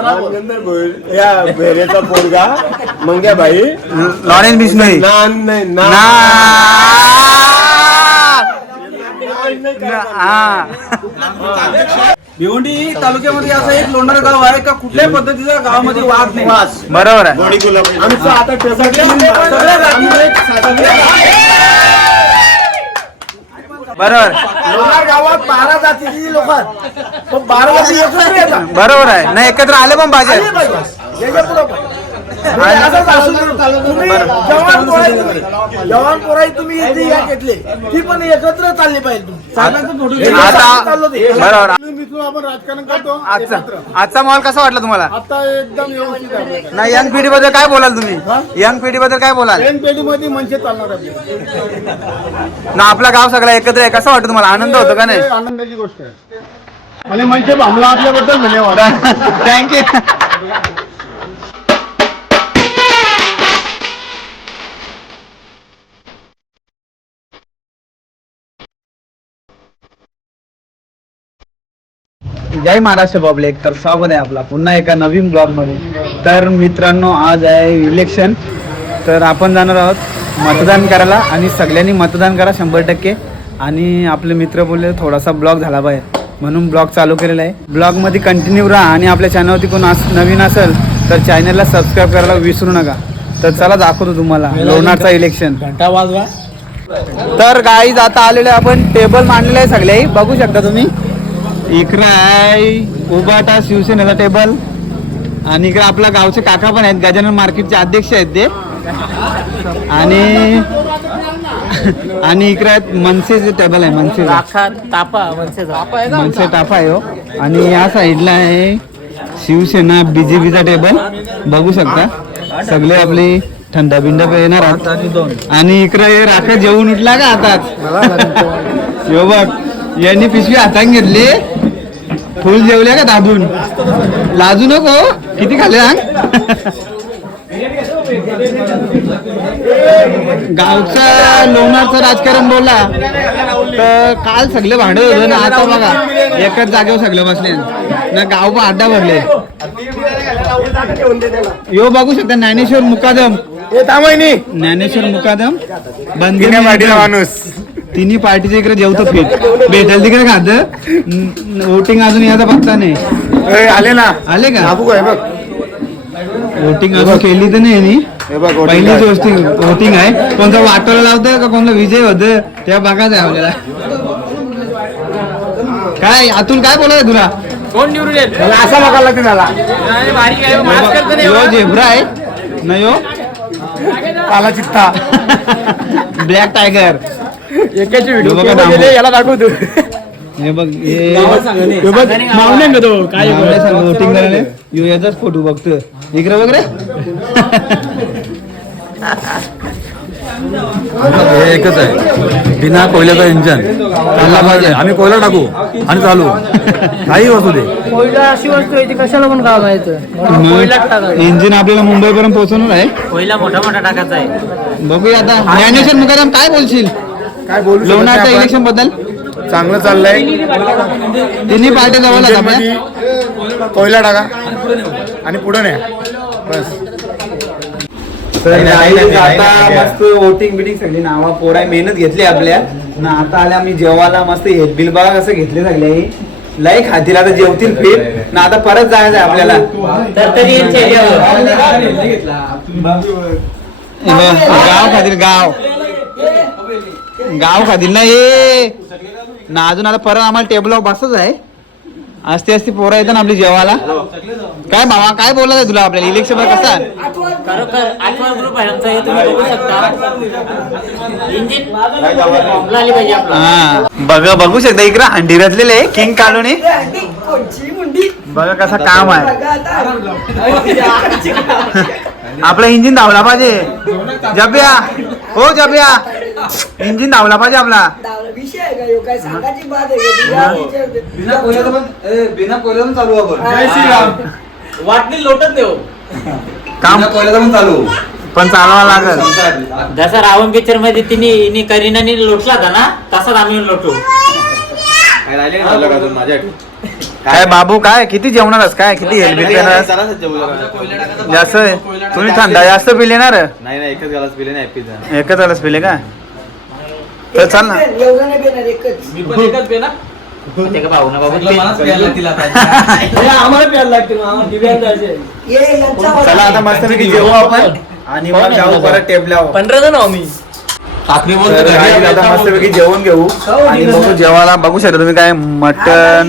रामचंद्र भोईर या भेरेचा पोरगा मंग्या भाई लॉरेन्स बिश्नोई नान नाही ना भिवंडी तालुक्यामध्ये असं एक लोणार गाव आहे का कुठल्याही पद्धतीचा गावामध्ये वाद नाही. बरोबर आहे. आमचं आता सगळ्या सगळ्या जातीमध्ये बरोबर. लोणार गावात बारा जातीची लोक. आहेत पण बारा जाती एकत्र येतात बरोबर आहे. नाही एकत्र आले पण पाहिजे. आले पाहिजे. याच्या पुढं पाहिजे. म्हणजे जवान पोराई तुम्ही. घेतले. ती पण एकत्र चालली पाहिजे. बरोबर मिसळून आपण राजकारण करतो. आजचा आजचा मॉल कसा वाटला तुम्हाला? आता एकदम व्यवस्थित नाही यंग पिढी बद्दल काय बोलाल तुम्ही? यंग पिढी बद्दल काय बोलाल? ट्रेन पेढीमध्ये मनसे चालणार ना आपला गाव सगळा एकत्र आहे. कसं वाटतं तुम्हाला? आनंद होतो का नाही? आनंदाची गोष्ट आहे. आणि मनसे भामला आपल्याबद्दल धन्यवाद. थँक्यू जय महाराष्ट्र पब्लिक. तर स्वागत आहे आपला. पुन्हा एका नवीन ब्लॉगमध्ये तर मित्रांनो आज आहे इलेक्शन तर आपण जाणार आहोत मतदान करायला आणि सगळ्यांनी मतदान करा शंभर टक्के. आणि आपले मित्र बोलले थोडासा ब्लॉग झाला पाहिजे म्हणून ब्लॉग चालू केलेला आहे. ब्लॉगमध्ये कंटिन्यू राहा आणि आपल्या चॅनलवरती कोण अस नवीन असेल तर चॅनलला सबस्क्राईब करायला विसरू नका. तर चला दाखवतो तुम्हाला लोणारचा इलेक्शन घंटा वाजवा. तर गाईज आता आलेले आपण. टेबल मांडलेले आहे सगळे बघू शकता तुम्ही. इकडं आहे उबाटा शिवसेनेचा टेबल आणि इकडे आपल्या गावचे काका पण आहेत गजानन मार्केटचे अध्यक्ष आहेत ते. आणि आणि इकडे आहेत मनसेचे टेबल आहे मनसे तापा मनसे टाफा आहे हो. आणि या साईडला आहे शिवसेना बीजेपीचा टेबल बघू शकता. सगळे आपले थंडा बिंडा येणार आहात. आणि इकडे राखा जेवून उठला का हातात? यो बघ यांनी पिशवी हातात घेतली. फुल जेवले का दाबून? लाजू नको किती खाले सांग गावचा लोणारचं राजकारण बोलला तर काल सगळे भांडे होते ना आता बघा एकाच जागेवर सगळे बसले. ना गाव अड्डा भरले. यो बघू शकता ज्ञानेश्वर मुकादम. ज्ञानेश्वर मुकादम बंदी माणूस. तिन्ही पार्टीच्या इकडे जेवतो फिट भेटेल तिकडे खात. वोटिंग अजून याचा पत्ता नाही. आले ना. आले का? बघ. वोटिंग अजून केली तर नाही पहिलीच. गोष्टी वोटिंग आहे. कोणता वाटोला लावतोय का कोणता विजय होत त्या बघायचं आहे आपल्याला. काय अतुल काय बोलाय तुला? कोण निवडून असा बघायला लागते त्याला झेब्रा आहे. नाही हो? काला चित्ता ब्लॅक टायगर एकाची बघा व्हिडिओ दामो. गेले याला दाखवतो. हे बघ हे हे बघ का तो काय करायला यो याचाच फोटो बघतो इकडे बघ रे. हे एकच आहे. बिना कोयल्याचा इंजन चालला पाहिजे. आम्ही कोयला टाकू. आणि चालू. काही असू दे. कोयला अशी वस्तू आहे ती कशाला पण काम टाकायचं. इंजिन आपल्याला मुंबईपर्यंत पोहोचवणार आहे? कोयला मोठा मोठा टाकायचा आहे. बघूया आता. ज्ञानेश्वर मुकादम काय बोलशील? काय बोलू शकत लोणारच्या नाही इलेक्शनबद्दल. चांगलं चाललंय. तिन्ही पार्टी जवळ आहेत आपल्या. मध्ये कोयला टाका आणि पुढे न्या. बस. तर guys, आता मस्त वोटिंग बिटिंग सगळी नावा पोराय मेहनत घेतली आपल्या. ना आता आल्या आम्ही जेवायला मस्त हेत बिल बघा कसं घेतले सगळे. लय खातील. आता जेवतील फिर. ना आता परत जायचं आहे आपल्याला. तर तरी यांच्या गाव खातील गाव. गाव खातील ना ये ना अजून आता परत आम्हाला टेबलवर बसच आहे. असते असते पोरं येतात ना आपली जेवायला. काय भावा काय बोलत आहे तुला आपल्याला? इलेक्शन कसं? आहे? खरोखर आठवा ग्रुप आहे आमचा हे तुम्ही बघू शकता. इंजिन फॉर्मला आली पाहिजे आपला हा. बघा बघू शकता इकडे हंडी रचलेले किंग कॉलोनी बघा कसा काम आहे. आपलं इंजिन धावला पाहिजे. जब्या. हो जब्या. इंजिन धावला पाहिजे आपला. विषय आहे का ह्यो? काय सांगायची बात आहे का? तुझ्या विचारते. बिना कोयला चालू आपण. वाटणी लोटत देऊ काम कोयला पण चालू. पण चालवा लागल. जसा रावण पिक्चरमध्ये तिने इने करीनाने लोटला होता ना तसाच आम्ही लोटू काय बाबू काय? किती जेवणारच काय? किती हेल्मेट देणार जास्त तुम्ही थंडा जास्त पिले ना रे? नाही नाही एकच गालाच पिले नाही एकच आलाच पिले का? तर चाल ना. एवढं नाही घेणार एकच. ते का भाऊ ना बाबू ते- आम्हाला प्यायला लागते आम्हाला दिव्यांग जायचे ये यांचा चला आता मस्तपैकी जेवू आपण आणि मग जाऊ परत टेबल्यावर पंधरा जण आम्ही तर guys, आता मस्तपैकी जेवण घेऊ. आणि मग जेवायला बघू शकता तुम्ही काय मटन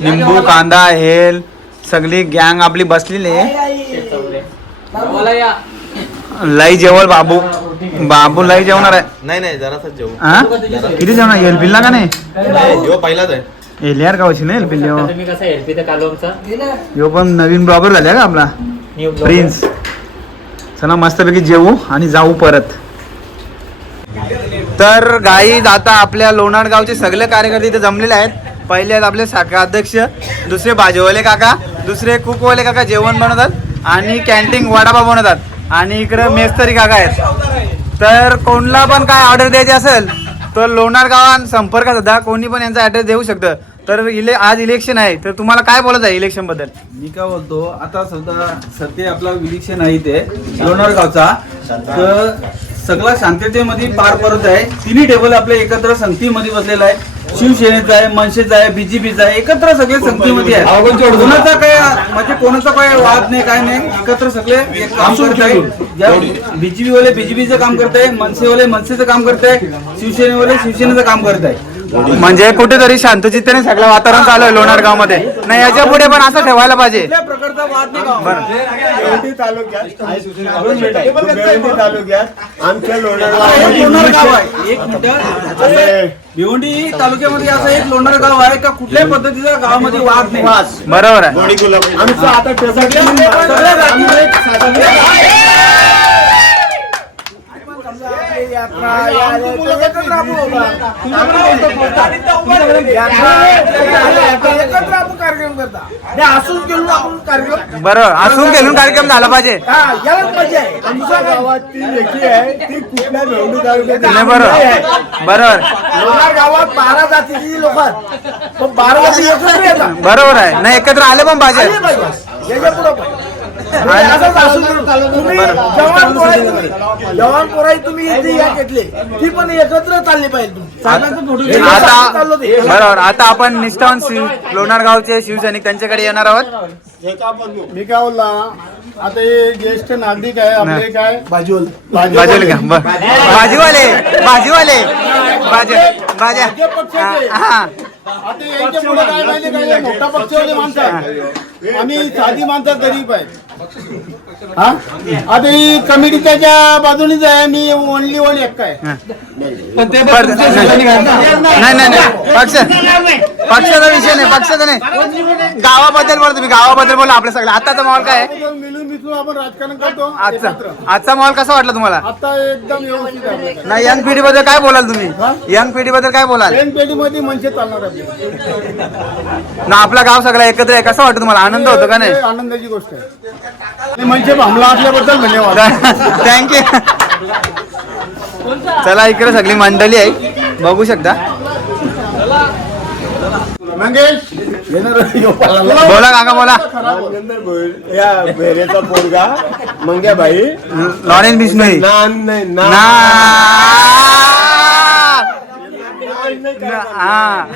निंबू कांदा हेल सगळी गँग आपली बसलेली आहे. लाई जेवल बाबू. बाबू लाई जेवणार आहे. नाही नाही जरासा जेवू. हा किती जेवणार? हेल पिल्ला का नाही? नाही जेव्हा पहिलाच आहे. हेल यार गावची नाही हेल पिल्ले आता तुम्ही कसा एलपी तर कालो आमचा घे ना. यो पण नवीन ब्लॉगर झाला का आपला? न्यू प्रिन्स चला मस्तपैकी जेवू आणि जाऊ परत. तर गाई आता आपल्या लोणार गावचे सगळे कार्यकर्ते इथे जमलेले आहेत. पहिले आहेत आपले शाखा अध्यक्ष दुसरे भाजीवाले काका दुसरे कुकवाले काका जेवण बनवतात आणि कॅन्टीन वडापाव बनवतात. आणि इकडं मेस्तरी काका आहेत. तर कोणला पण काय ऑर्डर द्यायची असेल तर लोणार गावात संपर्क साधा. कोणी पण यांचा ऍड्रेस देऊ शकतं. तर इले आज इलेक्शन आहे. तर तुम्हाला काय बोलायचं आहे इलेक्शनबद्दल? मी काय बोलतो आता सध्या सध्या आपला इलेक्शन आहे ते लोणार गावचा. तर सगळा शांततेमध्ये पार पडत आहे. तिन्ही टेबल आपल्या एकत्र संगतीमध्ये बसलेला आहे. शिवसेनेचा आहे मनसेचा आहे बीजेपीचा आहे एकत्र सगळे संगतीमध्ये आहे कोणाचा काय म्हणजे कोणाचा काय वाद नाही काय नाही एकत्र सगळे एक काम करत आहे. बीजेपी वाले बीजेपीचं काम करत आहे मनसेवाले मनसेचं काम करत आहे शिवसेनेवाले शिवसेनेचं काम करत आहे. म्हणजे कुठेतरी शांतचित्तेने सगळं वातावरण चालू आहे लोणार गावमध्ये नाही याच्यापुढे पण असं ठेवायला पाहिजे. कुठल्या प्रकारचा वाद नाही गावामध्ये. बेळंकी तालुक्यात बेळंकी तालुक्यात आमच्या आता एक लोणार गाव लोणार आहे एक मिनिट. भिवंडी तालुक्यामध्ये असं एक लोणार गाव आहे का कुठल्याही पद्धतीचा गावामध्ये वाद नाही? बरोबर आहे. आमचं आता सगळ्या जाती एकत्र आपण होता. यात्रा एकत्र आपण कार्यक्रम करता हे असून आपण कार्यक्रम बरोबर असून घेऊन कार्यक्रम झाला पाहिजे हा काय? गावात ती लेखी आहे ती कुठल्या बेळंकी तालुक्यात नाही बरोबर बरोबर लोणार गावात बारा जातीची लोक आहेत पण बारा जाती एकत्र येतात बरोबर आहे नाही एकत्र आले पण पाहिजे पाहिजे याच्या पुढं जवान पोराई तुम्ही. जवान पोराई तुम्ही इथे या घेतले. ती पण एकत्र चालली पाहिजे. बरोबर आता आपण निष्ठावंत शिव लोणार गावचे शिवसैनिक त्यांच्याकडे येणार आहोत. मी काय बोलला आता हे ज्येष्ठ नागरिक आहे आपले काय? बाजूला भाजीवाले भाजी भाज्या हा, हा. आता यांच्या पुढे काय माहिती काय हे मोठा पक्षवाले माणसं आम्ही साधी माणसं गरीब आहे? हा? आता ही कमिटी त्याच्या बाजूनेच आहे मी ओनली वन एक आहे. बर- नाही नाही. नाही पक्ष पक्षाचा विषय नाही पक्षाचा नाही. गावाबद्दल बोला तुम्ही गावाबद्दल बोला आपल्या सगळं आताचा माहोल काय आहे? मिसळून आपण राजकारण करतो आजचा एकत्र. आजचा माहोल कसा वाटला तुम्हाला? आता एकदम व्यवस्थित आहे. नाही यंग पिढी बद्दल काय बोलाल तुम्ही? यंग पिढी बद्दल काय बोलाल? ट्रेन पेटीमध्ये मनसे चालणार आपली ना आपला गाव सगळा एकत्र आहे. कसं वाटतं तुम्हाला? आनंद होतो का नाही? हे आनंदाची गोष्ट आहे. आणि मनसे भामला असल्याबद्दल धन्यवाद. थँक्यू चला इकडे सगळी मंडळी आहे. बघू शकता. मंगेश! बोला काका बोला. या बेरेचा पोरगा लॉरेन्स बिश्नोई नान नाही ना. ना- हा.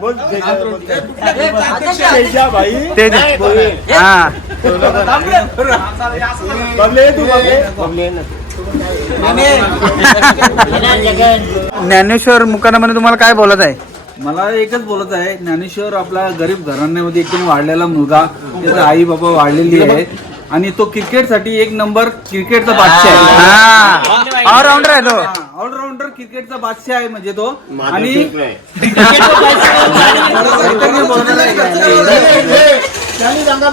बोल तेजाबाई. ते हा. बबले तू बबले. ज्ञानेश्वर मुकानामध्ये तुम्हाला काय बोलत आहे? मला एकच बोलत आहे ज्ञानेश्वर आपला गरीब घराण्यामध्ये एकदम वाढलेला मुलगा त्याचा आई बाबा वाढलेली आहे. आणि तो क्रिकेटसाठी एक नंबर क्रिकेटचा बादशाह आहे. हा. ऑलराऊंडर आहे तो. ऑलराऊंडर क्रिकेटचा बादशाह आहे म्हणजे तो. आणि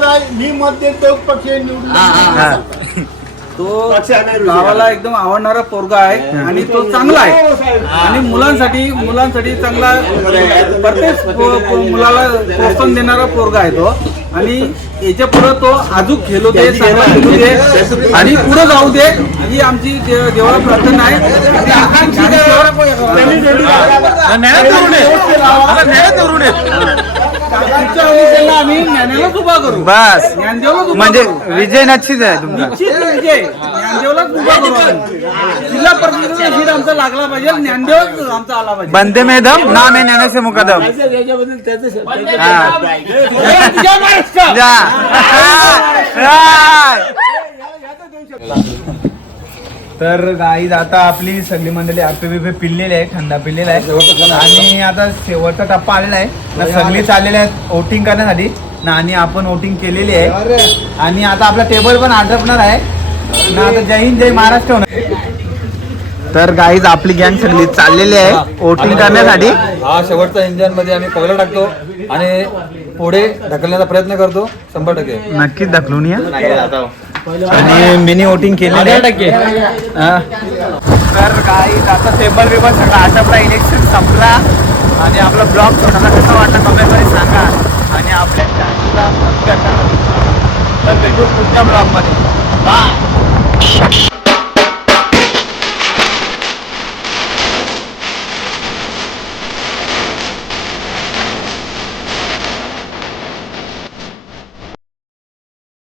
आहे. मी मत देतो पक्ष निवडून हा. तो गावाला एकदम आवडणारा पोरगा आहे आणि तो चांगला आहे. आणि मुलांसाठी मुलांसाठी चांगला प्रत्येक मुलाला प्रोत्साहन देणारा पोरगा आहे तो. आणि याच्यापुढे तो अजून खेळू दे चांगला खेळू दे आणि पुढे जाऊ दे. ही आमची देवाला प्रार्थना आहे. आणि आकांक्षी आम्ही ज्ञानालाच उभा करू बस ज्ञानदेवलाच उभा म्हणजे करू. विजय नक्कीच आहे तुमचा निश्चित विजय ज्ञानदेवलाच उभा करू आम्ही. जिल्हा परिषदेचा आमचा लागला पाहिजे ज्ञानदेवच आमचा आला पाहिजे बंदे में दम नाम है नैने से मुकदम याच्याबद्दल त्याचं हा. जय महाराष्ट्र जा. राय. तर गाईज आता आपली सगळी मंडळी आपे बिपे पिल्लेले आहे थंडा पिल्लेला आहे. आणि आता शेवटचा टप्पा आलेला आहे. ना सगळी चाललेले आहेत वोटिंग करण्यासाठी. ना आणि आपण वोटिंग केलेली आहे. आणि आता आपला टेबल पण आटपणार आहे. ना आता जय हिंद जय महाराष्ट्र होणार. तर गाईज आपली गँग सगळी चाललेली आहे वोटिंग करण्यासाठी. हा शेवटचा इंजनमध्ये आम्ही कोयला टाकतो आणि पुढे ढकलण्याचा प्रयत्न करतो शंभर टक्के. नक्कीच ढकलून या. आणि मिनी वोटिंग केलेली आहे. हा. तर काही आता टेबल बिबल सगळं. आटपला इलेक्शन संपला. आणि आपला ब्लॉग तुम्हाला कसा वाटला कमेंटमध्ये सांगा. आणि आपल्या चॅनलला सबस्क्राईब करा. तर भेटू पुढच्या ब्लॉगमध्ये बाय